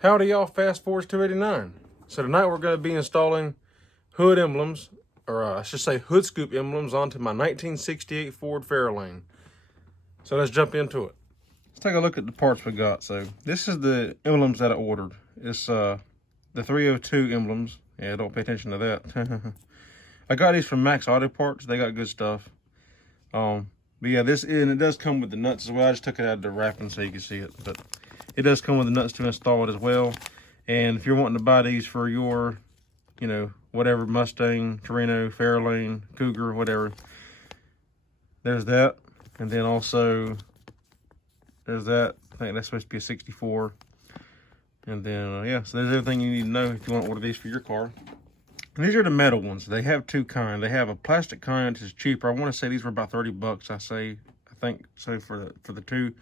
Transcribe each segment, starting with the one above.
Howdy y'all, Fast Forwards 289. So tonight we're going to be installing hood emblems, or I should say hood scoop emblems onto my 1968 Ford Fairlane. So let's jump into it. Let's take a look at the parts we got. So this is the emblems that I ordered. It's the 302 emblems. Yeah, don't pay attention to that. I got these from Max Auto Parts. They got good stuff. But yeah, and it does come with the nuts as well. I just took it out of the wrapping so you can see it. But it does come with the nuts to install it as well. And if you're wanting to buy these for your, whatever, Mustang, Torino, Fairlane, Cougar, whatever, there's that. And then also, there's that. I think that's supposed to be a 64. And then, yeah, so there's everything you need to know if you want to order these for your car. And these are the metal ones. They have two kinds. They have a plastic kind, which is cheaper. I want to say these were about 30 bucks. I think so for the two.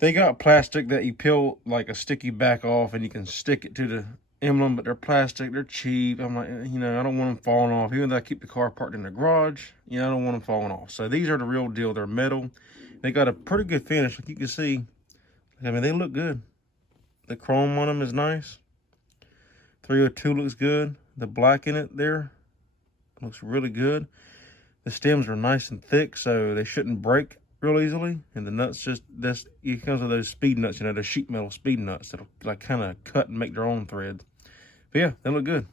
They got plastic that you peel like a sticky back off and you can stick it to the emblem, but they're plastic, they're cheap. I'm like, I don't want them falling off. Even though I keep the car parked in the garage, I don't want them falling off. So these are the real deal. They're metal. They got a pretty good finish. Like you can see, I mean, they look good. The chrome on them is nice. 302 looks good. The black in it there looks really good. The stems are nice and thick, so they shouldn't break real easily. And the nuts it comes with those speed nuts, those sheet metal speed nuts that'll like kind of cut and make their own threads. But yeah, they look good.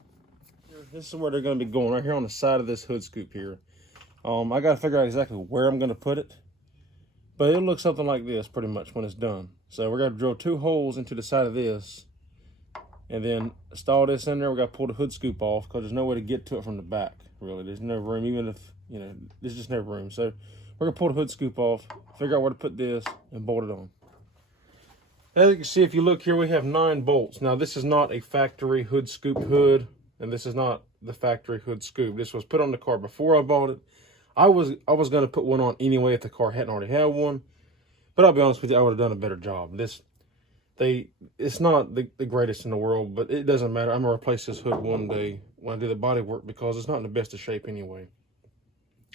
This is where they're going to be going, right here on the side of this hood scoop here. I got to figure out exactly where I'm going to put it, but it'll look something like this pretty much when it's done. So we're going to drill 2 holes into the side of this, and then install this in there. We got to pull the hood scoop off because there's no way to get to it from the back, really. There's no room, even if, there's just no room. So we're gonna pull the hood scoop off, figure out where to put this, and bolt it on. As you can see, if you look here, we have 9 bolts. Now, this is not a factory hood scoop hood, and this is not the factory hood scoop. This was put on the car before I bought it. I was gonna put one on anyway if the car hadn't already had one, but I'll be honest with you, I would have done a better job. It's not the greatest in the world, but it doesn't matter. I'm gonna replace this hood one day when I do the body work because it's not in the best of shape anyway.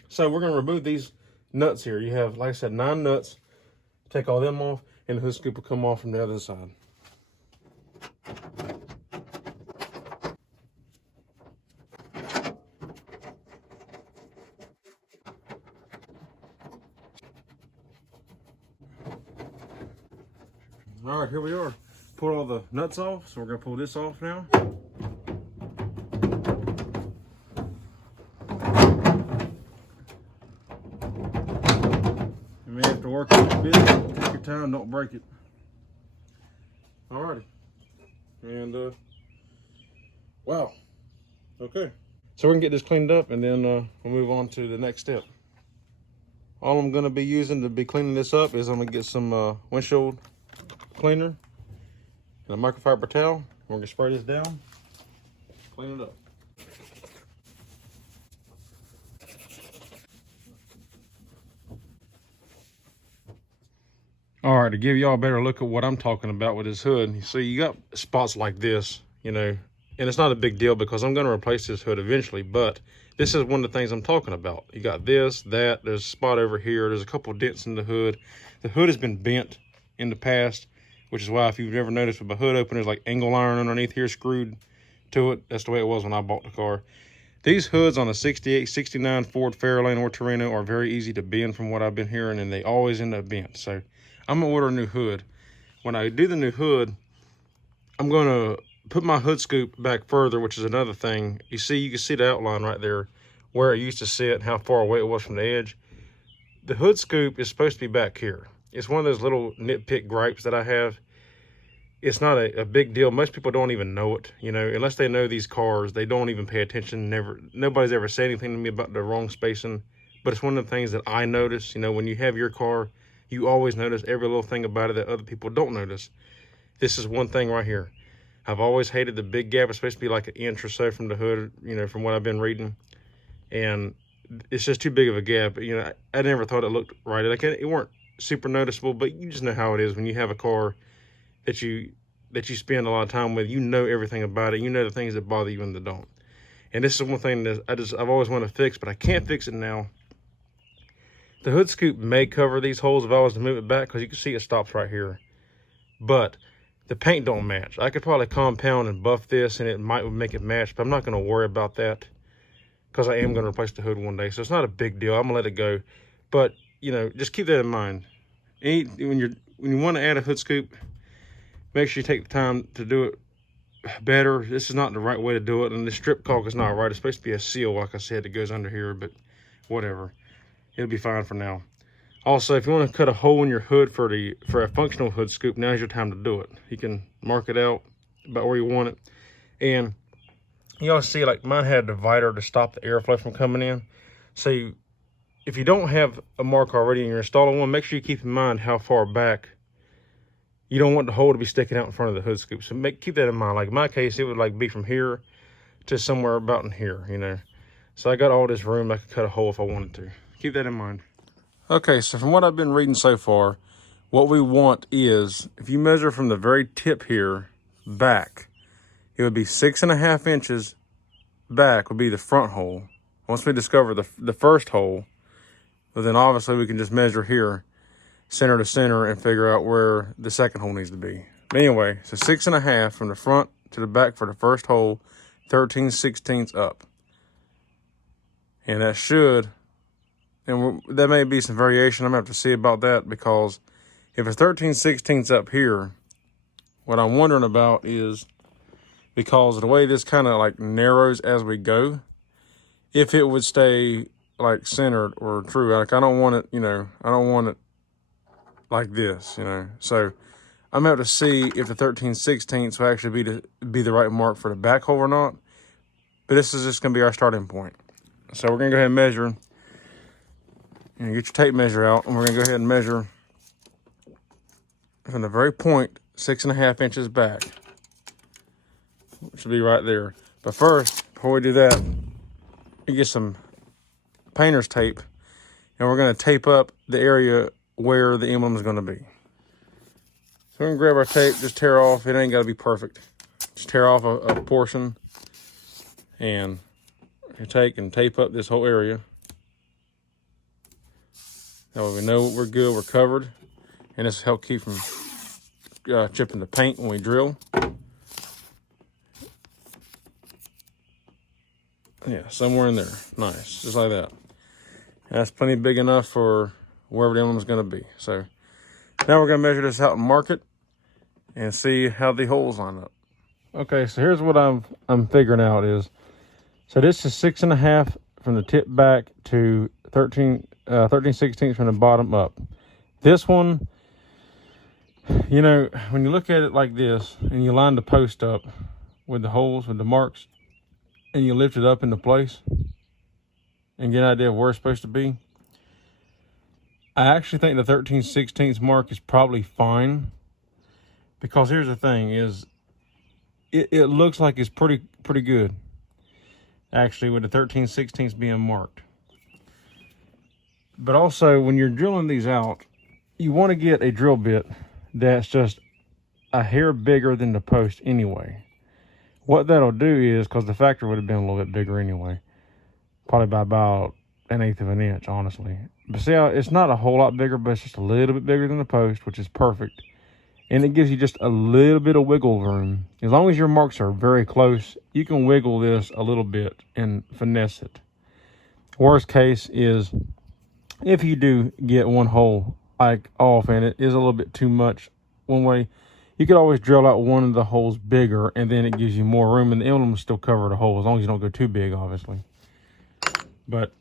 So we're gonna remove these nuts here. You have, like I said, 9 nuts. Take all them off, and the hood scoop will come off from the other side. All right, here we are. Pull all the nuts off, so we're gonna pull this off now. You may have to work a little bit. Take your time, don't break it. Alrighty. And wow. Okay. So we're gonna get this cleaned up, and then we'll move on to the next step. All I'm gonna be using to be cleaning this up is I'm gonna get some windshield cleaner and a microfiber towel. We're gonna spray this down, clean it up. All right, to give y'all a better look at what I'm talking about with this hood, you see you got spots like this, and it's not a big deal because I'm gonna replace this hood eventually, but this is one of the things I'm talking about. You got this, that, there's a spot over here, there's a couple dents in the hood. The hood has been bent in the past, which is why if you've never noticed with my hood opener, there's like angle iron underneath here screwed to it. That's the way it was when I bought the car. These hoods on a 68, 69 Ford Fairlane or Torino are very easy to bend from what I've been hearing, and they always end up bent. So I'm gonna order a new hood. When I do the new hood, I'm gonna put my hood scoop back further, which is another thing. You can see the outline right there, where it used to sit, how far away it was from the edge. The hood scoop is supposed to be back here. It's one of those little nitpick gripes that I have. It's not a big deal. Most people don't even know it, unless they know these cars, they don't even pay attention. Nobody's ever said anything to me about the wrong spacing, but it's one of the things that I notice. When you have your car, you always notice every little thing about it that other people don't notice. This is one thing right here. I've always hated the big gap. It's supposed to be like an inch or so from the hood, from what I've been reading. And it's just too big of a gap. I never thought it looked right. It weren't super noticeable, but you just know how it is when you have a car that you spend a lot of time with. Everything about it. The things that bother you and that don't. And this is one thing that I've always wanted to fix, but I can't fix it now. The hood scoop may cover these holes if I was to move it back, because you can see it stops right here. But the paint don't match. I could probably compound and buff this and it might make it match, but I'm not going to worry about that because I am going to replace the hood one day. So it's not a big deal. I'm going to let it go. But, you know, just keep that in mind. When you want to add a hood scoop, make sure you take the time to do it better. This is not the right way to do it, and the strip caulk is not right. It's supposed to be a seal, like I said, that goes under here, but whatever. It'll be fine for now. Also, if you want to cut a hole in your hood for a functional hood scoop, now's your time to do it. You can mark it out about where you want it. And you all see, like, mine had a divider to stop the airflow from coming in. So if you don't have a mark already and you're installing one, make sure you keep in mind how far back. You don't want the hole to be sticking out in front of the hood scoop. So keep that in mind. Like in my case, it would like be from here to somewhere about in here, you know. So I got all this room. I could cut a hole if I wanted to. Keep that in mind. Okay, so from what I've been reading so far, what we want is, if you measure from the very tip here back, it would be 6.5 inches back would be the front hole. Once we discover the first hole, well, then obviously we can just measure here, center to center, and figure out where the second hole needs to be. But anyway, so 6.5 from the front to the back for the first hole, 13/16 up. And that should, and there may be some variation. I'm gonna have to see about that, because if it's 13/16 up here, what I'm wondering about is, because of the way this kind of like narrows as we go, if it would stay like centered or true. Like I don't want it, you know, I don't want it like this, you know. So I'm gonna have to see if the 13/16 will actually be the right mark for the back hole or not. But this is just gonna be our starting point. So we're gonna go ahead and measure, and get your tape measure out, and we're gonna go ahead and measure from the very point 6.5 inches back, which will be right there. But first, before we do that, you get some painter's tape, and we're gonna tape up the area where the emblem is gonna be. So we're gonna grab our tape, just tear off. It ain't gotta be perfect. Just tear off a portion, and you take and tape up this whole area. That way we know we're good, we're covered, and this will help keep from chipping the paint when we drill. Yeah, somewhere in there. Nice, just like that. And that's plenty big enough for wherever the emblem is going to be. So now we're going to measure this out and mark it and see how the holes line up. Okay, so here's what I'm figuring out is, so this is 6.5 from the tip back to 13/16 from the bottom up. This one, you know, when you look at it like this and you line the post up with the holes, with the marks, and you lift it up into place and get an idea of where it's supposed to be, I actually think the 13/16 mark is probably fine, because here's the thing is, it looks like it's pretty good actually with the 13/16 being marked. But also, when you're drilling these out, you want to get a drill bit that's just a hair bigger than the post anyway. What that'll do is, because the factory would have been a little bit bigger anyway, probably by about 1/8 of an inch, honestly. But see how it's not a whole lot bigger, but it's just a little bit bigger than the post, which is perfect. And it gives you just a little bit of wiggle room. As long as your marks are very close, you can wiggle this a little bit and finesse it. Worst case is, if you do get one hole like off and it is a little bit too much one way, you could always drill out one of the holes bigger, and then it gives you more room, and the emblem will still cover the hole, as long as you don't go too big, obviously. But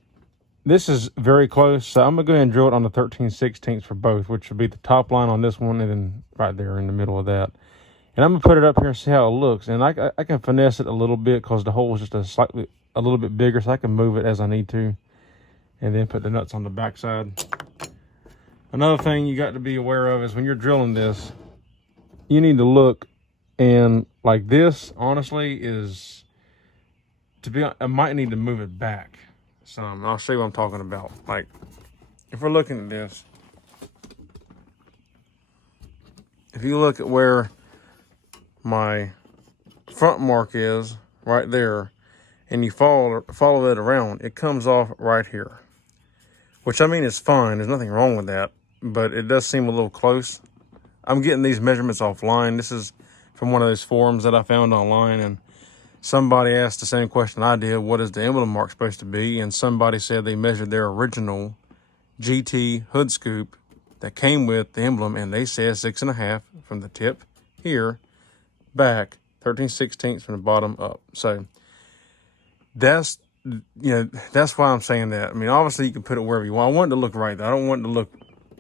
this is very close, so I'm gonna go ahead and drill it on the 13/16 for both, which would be the top line on this one, and then right there in the middle of that. And I'm gonna put it up here and see how it looks. And I can finesse it a little bit, because the hole is just a little bit bigger, so I can move it as I need to, and then put the nuts on the backside. Another thing you got to be aware of is when you're drilling this, you need to look, and like this, honestly, is I might need to move it back some. I'll show you what I'm talking about. Like, if we're looking at this, if you look at where my front mark is right there, and you follow it around, it comes off right here, which, I mean, is fine. There's nothing wrong with that, but it does seem a little close. I'm getting these measurements offline. This is from one of those forums that I found online, and somebody asked the same question I did, what is the emblem mark supposed to be? And somebody said they measured their original GT hood scoop that came with the emblem, and they said 6.5 from the tip here back, 13/16 from the bottom up. So that's, that's why I'm saying that. I mean, obviously you can put it wherever you want. I want it to look right though. I don't want it to look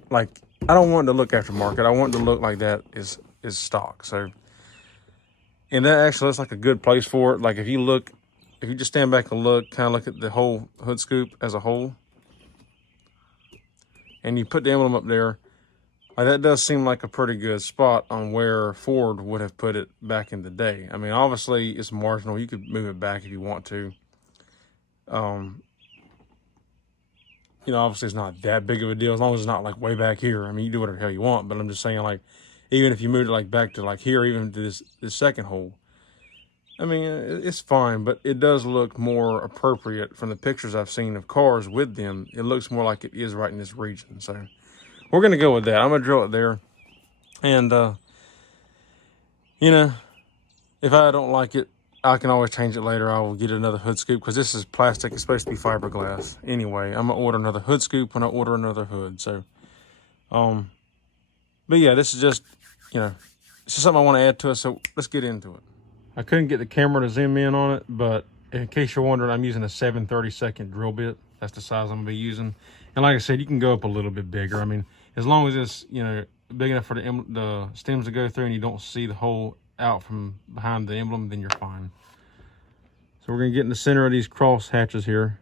like, I don't want it to look aftermarket. I want it to look like that is stock. So, and that actually looks like a good place for it. Like if you just stand back and look, kind of look at the whole hood scoop as a whole, and you put the emblem up there, like that does seem like a pretty good spot on where Ford would have put it back in the day. I mean, obviously it's marginal. You could move it back if you want to. Obviously it's not that big of a deal as long as it's not like way back here. I mean, you do whatever the hell you want, but I'm just saying, like, even if you moved it like back to like here, even to this second hole, I mean, it's fine, but it does look more appropriate from the pictures I've seen of cars with them. It looks more like it is right in this region. So we're going to go with that. I'm going to drill it there. And, if I don't like it, I can always change it later. I will get another hood scoop because this is plastic. It's supposed to be fiberglass. Anyway, I'm going to order another hood scoop when I order another hood. So, but yeah, this is just, it's just something I want to add to it. So let's get into it. I couldn't get the camera to zoom in on it, but in case you're wondering, I'm using a 7/32 drill bit. That's the size I'm going to be using. And like I said, you can go up a little bit bigger. I mean, as long as it's, big enough for the stems to go through and you don't see the hole out from behind the emblem, then you're fine. So we're going to get in the center of these cross hatches here.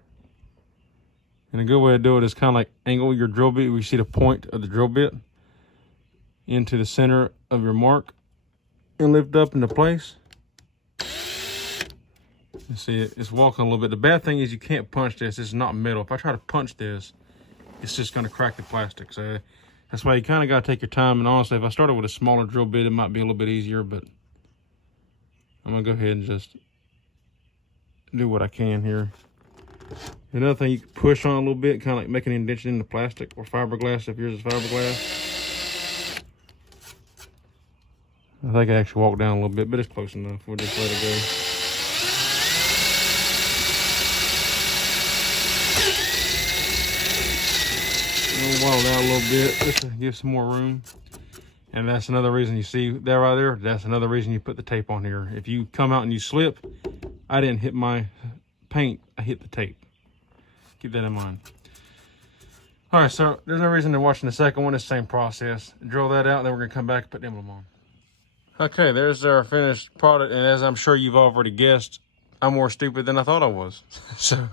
And a good way to do it is kind of like angle your drill bit where you see the point of the drill bit into the center of your mark and lift up into place. You see it's walking a little bit. The bad thing is you can't punch this. It's not metal. If I try to punch this, it's just going to crack the plastic. So that's why you kind of got to take your time. And honestly, if I started with a smaller drill bit, it might be a little bit easier, but I'm going to go ahead and just do what I can here. Another thing, you can push on a little bit, kind of like making an indentation in the plastic or fiberglass if yours is fiberglass. I think I actually walked down a little bit, but it's close enough. We'll just let it go. We'll wall down a little bit just to give some more room. And that's another reason you see that right there. That's another reason you put the tape on here. If you come out and you slip, I didn't hit my paint, I hit the tape. Keep that in mind. All right, so there's no reason to watching the second one. It's the same process. Drill that out, and then we're gonna come back and put the emblem on. Okay, there's our finished product. And as I'm sure you've already guessed, I'm more stupid than I thought I was. So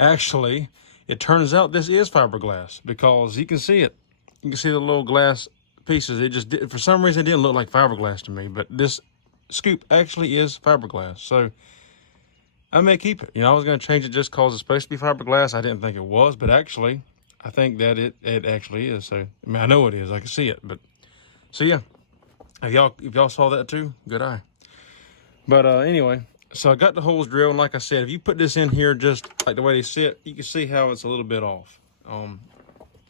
actually, it turns out this is fiberglass because you can see it. You can see the little glass pieces. It just did, for some reason, it didn't look like fiberglass to me, but this scoop actually is fiberglass. So I may keep it. I was going to change it just because it's supposed to be fiberglass. I didn't think it was, but actually, I think that it actually is. So, I mean, I know it is. I can see it. But so yeah, if y'all saw that too, good eye. But anyway, so I got the holes drilled, and like I said, if you put this in here just like the way they sit, you can see how it's a little bit off.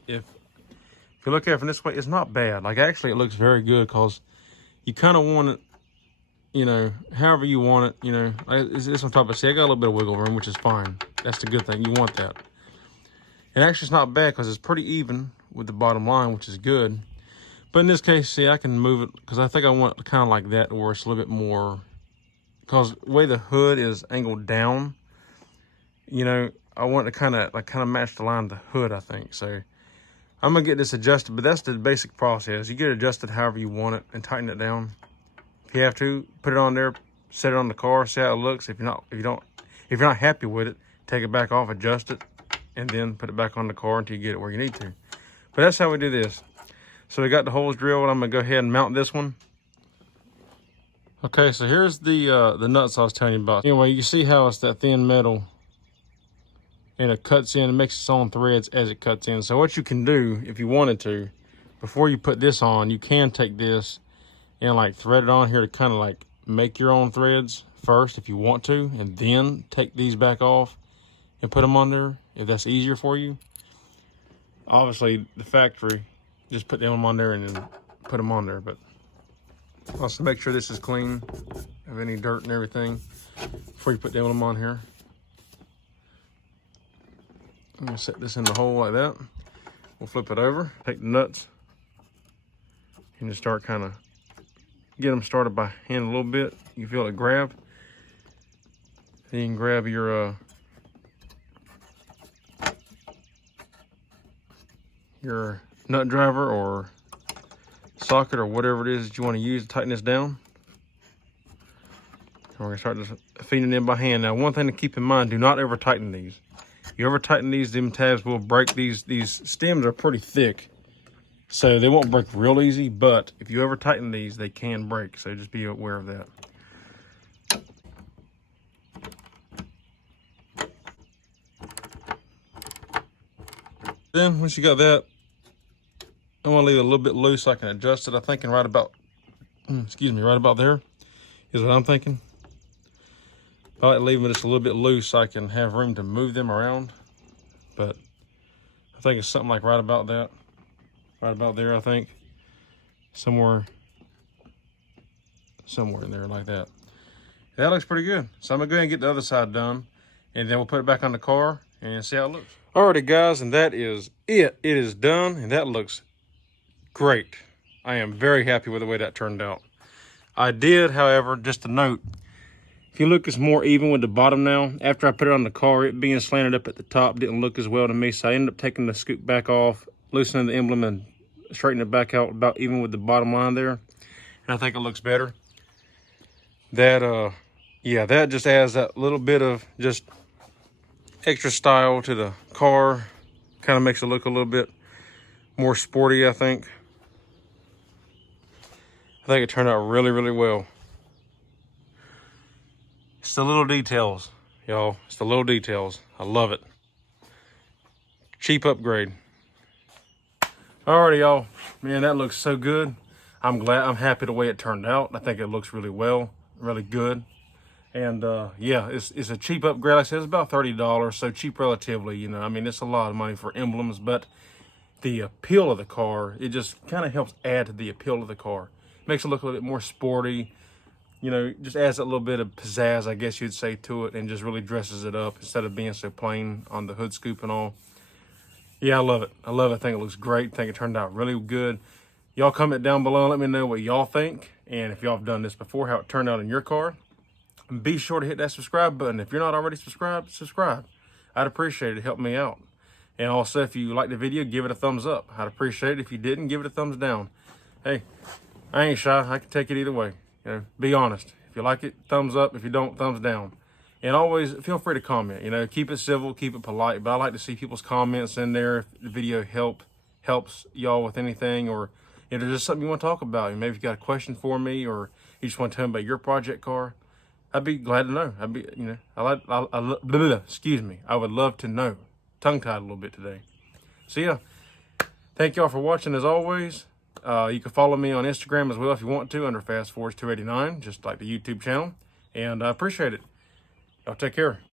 If you look at it from this way, it's not bad. Like, actually, it looks very good because you kind of want it, however you want it, this on top of, see, I got a little bit of wiggle room, which is fine. That's the good thing. You want that. And actually, it's not bad because it's pretty even with the bottom line, which is good. But in this case, see, I can move it because I think I want it kind of like that, where it's a little bit more, because the way the hood is angled down, I want it to kind of match the line of the hood, I think. So I'm gonna get this adjusted, but that's the basic process. You get it adjusted however you want it and tighten it down. If you have to, put it on there, set it on the car, see how it looks. If you're not happy with it, take it back off, adjust it, and then put it back on the car until you get it where you need to. But that's how we do this. So we got the holes drilled. I'm gonna go ahead and mount this one. Okay, so here's the nuts I was telling you about. Anyway, you see how it's that thin metal, and it cuts in, it makes its own threads as it cuts in. So what you can do, if you wanted to, before you put this on, you can take this and like thread it on here to kind of like make your own threads first if you want to, and then take these back off and put them on there if that's easier for you. Obviously, the factory, just put them on there and then put them on there. But also make sure this is clean of any dirt and everything before you put the emblem on here. I'm gonna set this in the hole like that. We'll flip it over, take the nuts, and just start kind of get them started by hand a little bit. You feel it grab. Then you can grab your nut driver or socket or whatever it is that you want to use to tighten this down. And we're gonna start just feeding it in by hand. Now, one thing to keep in mind: do not ever tighten these. If you ever tighten these, them tabs will break. These stems are pretty thick, so they won't break real easy. But if you ever tighten these, they can break. So just be aware of that. Then once you got that, I want to leave it a little bit loose so I can adjust it. I'm thinking right about, right about there is what I'm thinking. I like leaving it just a little bit loose so I can have room to move them around. But I think it's something like right about that. Right about there, I think. Somewhere in there like that. That looks pretty good. So I'm gonna go ahead and get the other side done, and then we'll put it back on the car and see how it looks. Alrighty guys, and that is it. It is done, and that looks great. I am very happy with the way that turned out. I did, however, just a note, if you look, it's more even with the bottom now. After I put it on the car, it being slanted up at the top didn't look as well to me, so I ended up taking the scoop back off, loosening the emblem, and straightening it back out about even with the bottom line there. And I think it looks better. That, yeah, that just adds that little bit of just extra style to the car. Kind of makes it look a little bit more sporty, I think. I think it turned out really, really well. It's the little details, y'all. It's the little details. I love it. Cheap upgrade. Alrighty, y'all. Man, that looks so good. I'm happy the way it turned out. I think it looks really well, really good. And yeah, it's a cheap upgrade. Like I said, it's about $30, so cheap relatively, you know. I mean, it's a lot of money for emblems, but the appeal of the car, it just kind of helps add to the appeal of the car. Makes it look a little bit more sporty. You know, just adds a little bit of pizzazz, I guess you'd say, to it, and just really dresses it up instead of being so plain on the hood scoop and all. Yeah, I love it. I love it. I think it looks great. I think it turned out really good. Y'all comment down below and let me know what y'all think, and if y'all have done this before, how it turned out in your car. And be sure to hit that subscribe button. If you're not already subscribed, subscribe. I'd appreciate it. Help me out. And also, if you liked the video, give it a thumbs up. I'd appreciate it. If you didn't, give it a thumbs down. Hey, I ain't shy. I can take it either way. You know, be honest. If you like it, thumbs up. If you don't, thumbs down. And always feel free to comment. You know, keep it civil, keep it polite. But I like to see people's comments in there if the video helps y'all with anything, or if there's just something you want to talk about. Maybe you got a question for me, or you just want to tell me about your project car. I'd be glad to know. I'd be, you know, excuse me. I would love to know. Tongue-tied a little bit today. So yeah, thank y'all for watching as always. You can follow me on Instagram as well if you want to under FastForwards289, just like the YouTube channel. And I appreciate it. Y'all take care.